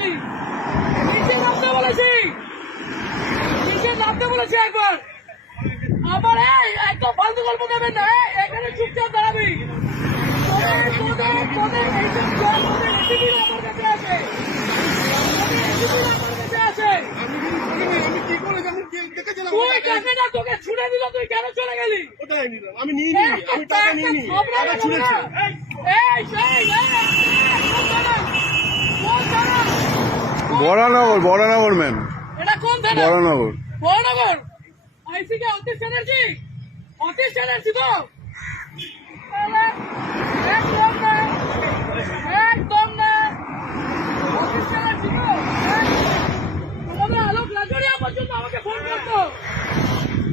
বলেছি। নিচে নামতে বলেছি। নিচে নামতে বলেছি একবার। আবার এই একদম ফালতু গল্প দেবেন না। এখানে চুপচাপ দাঁড়াবি। আমি নিয়ে নিই আমি টাকা নিয়ে নিই ছুড়েছি এই এই এই কোন থানা? কোন থানা? বরানগর বরানগর ম্যাম। এটা কোন থানা? বরানগর। বড়নগর আইসি কে অতীশ চ্যাটার্জি? অতীশ চ্যাটার্জি তো? একদম না। একদম না অতীশ চ্যাটার্জি তো? তোমাদের আলোক লাজরিয়া পর্যন্ত আমাকে ফোন করতো।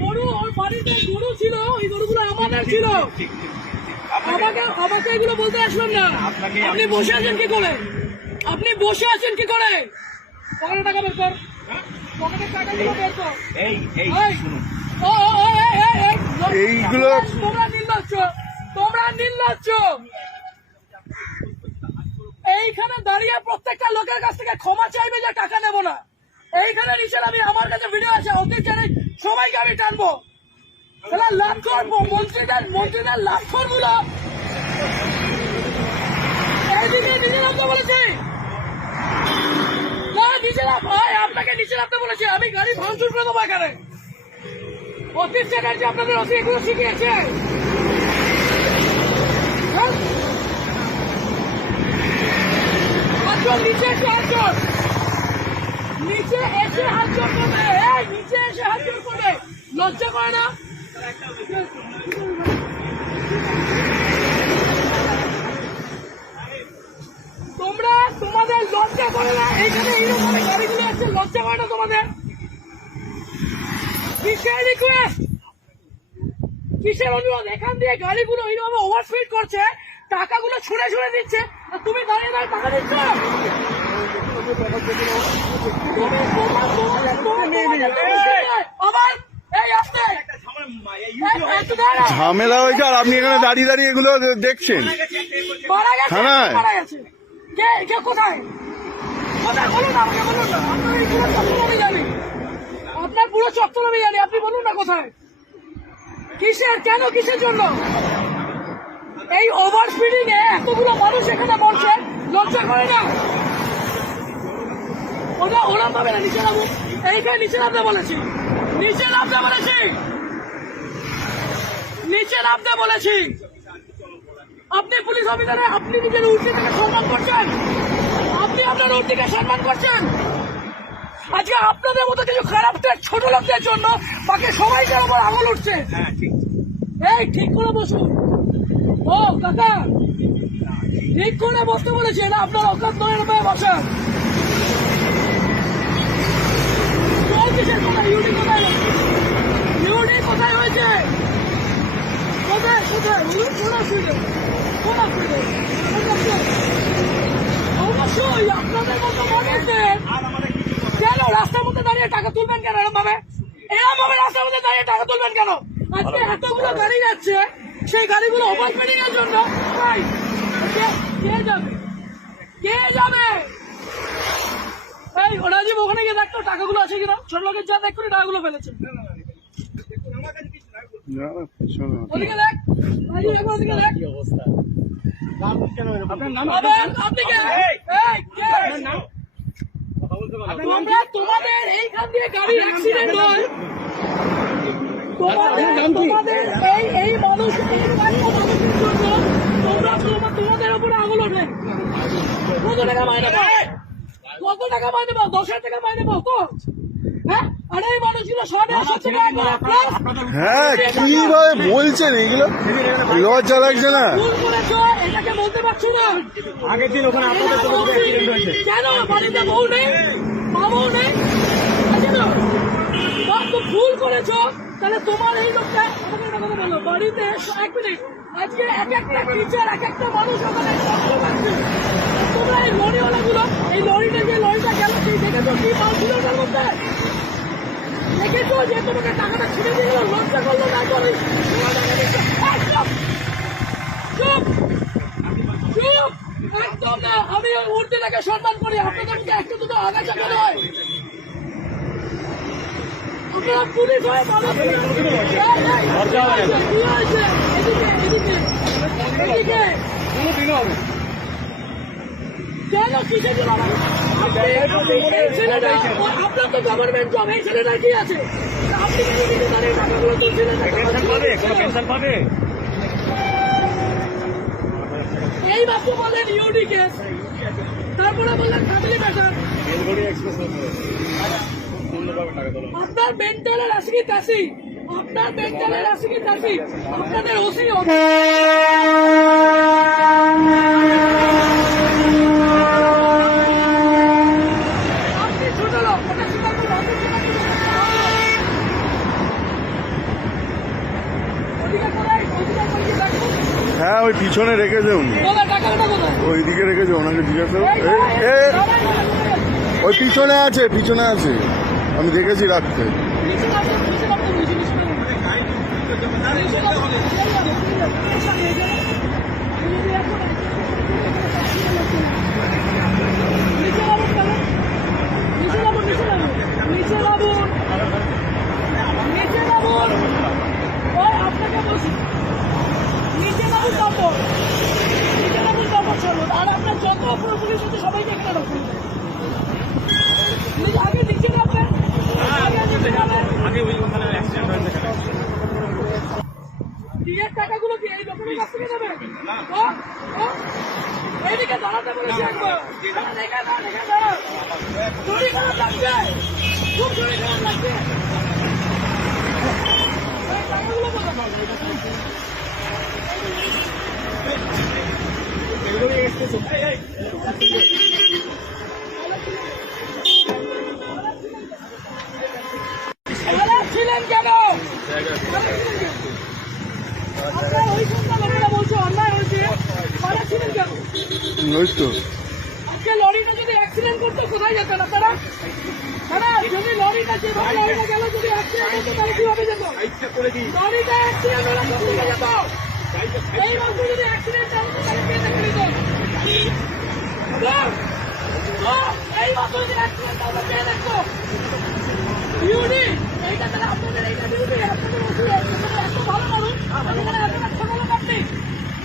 গরু ওর বাড়িতে গরু ছিল ওই গরুগুলো আমাদের ছিল। আমাকে আমাকে এগুলো বলতে আসলাম না। আপনি বসে আছেন কি করে? আপনি বসে আছেন কি করে? পকেটে টাকা বের কর। পকেটে টাকাগুলো বের কর। এই এই এই, ও, ও, ও, এই, এই, এই, এইগুলো- তোমরা- তোমরা নির্লজ্জ। তোমরা নির্লজ্জ। এইখানে দাঁড়িয়ে প্রত্যেকটা লোকের কাছ থেকে ক্ষমা চাইবে যে টাকা নেব না। এইখানে নিচে আমি আমার কাছে ভিডিও আছে অতীত জানে সবাইকে আমি টানবো। তাহলে লাভ করব মন্ত্রীদের মন্ত্রীদের লাভ করব না। এইদিকে বলেছি। নিচে আপনাকে নিচে নামতে বলেছি, আমি গাড়ি ভাঙচুর করে দেবো এখানে। অতীত চ্যাটার্জি আপনাদের অতি এগুলো শিখিয়েছে হ্যাঁ? হাতজন নিচে এসে হাতজন নিচে এসে হাতজন করবে এই নিচে এসে হাতজন করবে লজ্জা করে না তোমরা তোমাদের লজ্জা করে না এইখানে এইরকম গাড়িগুলো আছে লজ্জা না তোমাদের? কিসের রিকোয়েস্ট কিসের অনুরোধ? এখান দিয়ে গাড়িগুলো এইরকম ওভারস্পিড করছে টাকাগুলো ছুঁড়ে ছুঁড়ে দিচ্ছে আর তুমি দাঁড়িয়ে দাঁড়িয়ে টাকা দিচ্ছ? আবার এই আসতে। ঝামেলা হয়েছে আর আপনি এখানে দাঁড়িয়ে দাঁড়িয়ে এগুলো দেখছেন। থানায়? কোথায়? আপনার পুরো চত্বর আমি জানি। আপনি বলুন না কোথায়? কিসের, কেন, কিসের জন্য? এই ওভার স্পিডিং এ এতগুলো মানুষ এখানে বলছে লজ্জা করে না? ওরা ওরা পাবে না, নিচে নামো এইখানে নিচে নামতে বলেছি। নিচে নামতে বলেছি। নিচে নামতে বলেছি। আপনি পুলিশ অফিসারে, আপনি নিজের উর্দিকে সম্মান করছেন? আপনার উর্দিকে সম্মান করছেন? আজকে আপনাদের মতো কিছু খারাপ ছোট লোকদের জন্য বাকি সবাইকে আমার আঙুল উঠছে। এই ঠিক করে বসুন। ও কাকা ঠিক করে বসতে বলেছি না আপনার নয় রুপে বসেন। কিসের কোথায় ইউডি কোথায় হয়েছে? কোথায় কোথায়? কোন অসুবিধা কোন অসুবিধা অবশ্যই আপনাদের মতো মানুষদের কেন রাস্তার মধ্যে দাঁড়িয়ে টাকা তুলবেন কেন এরকম ভাবে এরকম ভাবে রাস্তার মধ্যে দাঁড়িয়ে টাকা তুলবেন কেন আজকে এতগুলো গাড়ি যাচ্ছে সেই গাড়িগুলো ওভার এর জন্য কে- যাবে কে যাবে এই রাজীব ওখানে গিয়ে দেখতো টাকাগুলো আছে কিনা ছোট লোকের যা দেখ করে টাকাগুলো ফেলেছে। ওদিকে দেখ ওদিকে দেখ তোমরা তোমাদের এইখান দিয়ে গাড়ি অ্যাক্সিডেন্ট হয়। তোমাদের এই এই মানুষ তোমরা তোমাদের উপরে আঙুল ওঠে। কত টাকা মাইনে পাও? কত টাকা মাইনে পাও? দশ হাজার টাকা মাইনে পাও? তো হ্যাঁ হ্যাঁ কীভাবে বলছেন এইগুলো লজ্জা লাগছে না? আগের দিন ওখানে আপনাদের সাথে অ্যাক্সিডেন্ট হয়েছে। কেন? বাড়িতে বউ নেই মা নেই? বা তো ভুল করেছ তাহলে তোমার এই লোকটা বলো বাড়িতে এক মিনিট। আজকে এক একটা টিচার এক একটা মানুষ ওখানে তোমরা এই গুলো এই লরিটা যে লরিটা গেল সেই দেখেছ কি মাল ছিল ওটার মধ্যে দেখেছ যে তোমাকে টাকাটা ছিঁড়ে দিয়ে গেলো লজ্জা করল না করি তোমার টাকা দিচ্ছে। এই, চুপ! চুপ চুপ একদম আমরা আমি ওই মূর্তিটাকে সম্মান করি আপনাদের মুখে একটু দুটো আগাছা কেন হয় আপনারা পুলিশ হয়ে? এদিকে, এদিকে, এদিকে। কেন আপনার তো গভর্নমেন্ট জব এই আছে? আপনি কেন নিজে দাঁড়িয়ে টাকাগুলো তুলছিলেন না? পাবে কোনো পেনশন পাবে। এই মাত্র বললেন ইউডি কেস তারপরে বললেন ফ্যামিলি ম্যাটার আপনার মেন্টালের আসি তাসি আপনার মেন্টালের আসি তাসি আপনাদের ওসি আপনি ছোট লোক ওটা ছোট লোক, ওটা ছোট লোক। ওদিকে কোথায়? ওদিকে কোথায় হ্যাঁ ওই পিছনে রেখেছে উনি? ওই দিকে রেখেছে ওনাকে জিজ্ঞাসা ওই পিছনে আছে পিছনে আছে। আমি দেখেছি রাখতে নিচে নামো, নিচে নামো, নিচে, নিচে নামো। নিচে নামো, নিচে নামো, নিচে নামো। আচ্ছা, এই যে, এই যে এখন- নিচে নামুন কেন? নিচে নামুন, নিচে নামুন। নিচে নামুন। নিচে নামুন। ওই, আপনাকে বলছি। নিচে নামুন তারপর। নিচে নামুন তারপর চলুন। আর আপনার যত অপর পুলিশ সবাইকে একটা রাখুন আগে নিচে নামবেন। আগে নিচে নামবেন। আগে ওই ওখানে অ্যাক্সিডেন্ট হয়েছে বিয়ের টাকাগুলো কি এই লোকের কাছ থেকে নেবে এইদিকে দাঁড়াতে বলেছি একবার। দাঁড়া, দেখে দাঁড়া, ছিলেন কেন লরিটা যদি অ্যাক্সিডেন্ট করতো কোথায় দাদা যদি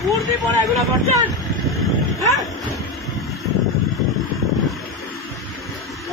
মূর্তি পরে এগুলো করছেন হ্যাঁ ও বাচ্চা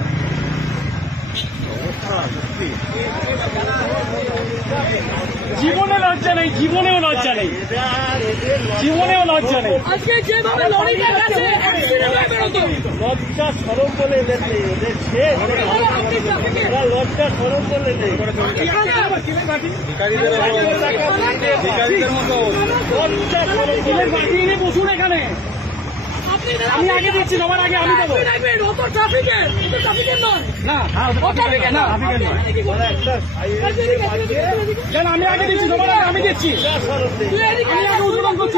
জীবনে লজ্জা নেই জীবনেও লজ্জা নেই। জীবনেও লজ্জা নেই। লজ্জা সরম বলে লজ্জা সরম বলে নেই। লজ্জা সরম বলে বসুন এখানে। আমি আগে দিচ্ছি তোমার আগে আমি দেবো। আমি আগে দিচ্ছি তোমার আগে আমি দিচ্ছি। উদ্বোধন করছি,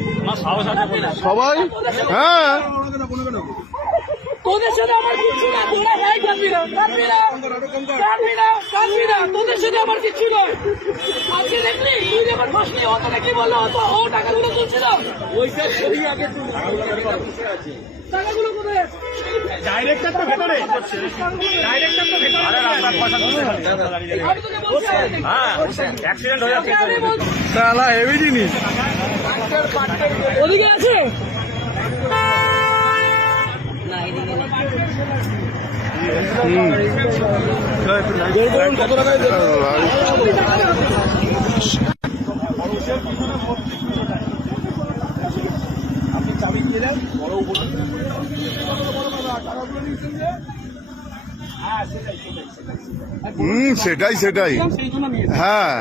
সবাই? হ্যাঁ। তোদের সাথে আমার কিছু না তোরা ভাই না না না তোদের সাথে আমার কিছু নয় দেখলি? তুই যখন বসলি ও কি বলল তো ও টাকাগুলো তুলছিল টাকাগুলো কোথায়? আছে? ডাইরেক্টর তো ভেতরে। ডাইরেক্টর তো ভেতরে। আরে রাস্তার পয়সা আমি তোকে বলছি হ্যাঁ অ্যাক্সিডেন্ট হয়ে তোকে আমি হেভি জিনিস। ওদিকে আছে? কত টাকায় হুম, সেটাই সেটাই। হ্যাঁ।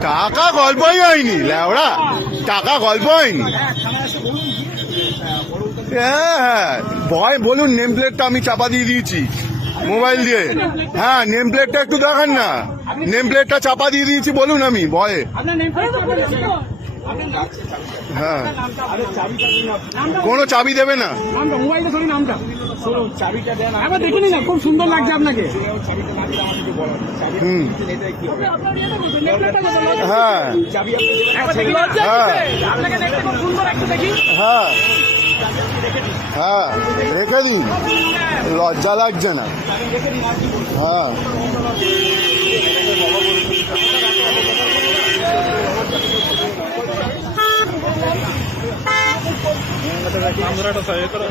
টাকা গল্পই হয় হয়নি ল্যাওড়া টাকা গল্প হয়নি। হ্যাঁ উদ্যোগ হ্যাঁ। ভয় বলুন নেম প্লেটটা আমি চাপা দিয়ে দিয়েছি। মোবাইল দিয়ে। হ্যাঁ নেম প্লেটটা একটু দেখান না। নেম প্লেটটা চাপা দিয়ে দিয়েছি, বলুন আমি, ভয়ে। হ্যাঁ। নামটা আরে চাবিটা দিন আপনি। নামটা কোনো চাবি দেবে না। মোবাইলটা ধরে নামটা। চাবিটা দেন একবার দেখে নিন না খুব সুন্দর লাগছে আপনাকে। হুম। হ্যাঁ। হ্যাঁ। কিসে? আপনাকে দেখতে খুব সুন্দর একটু দেখি। হ্যাঁ। হ্যাঁ রেখে দিন। লজ্জা লাগছে না। হ্যাঁ। ఎక్కడ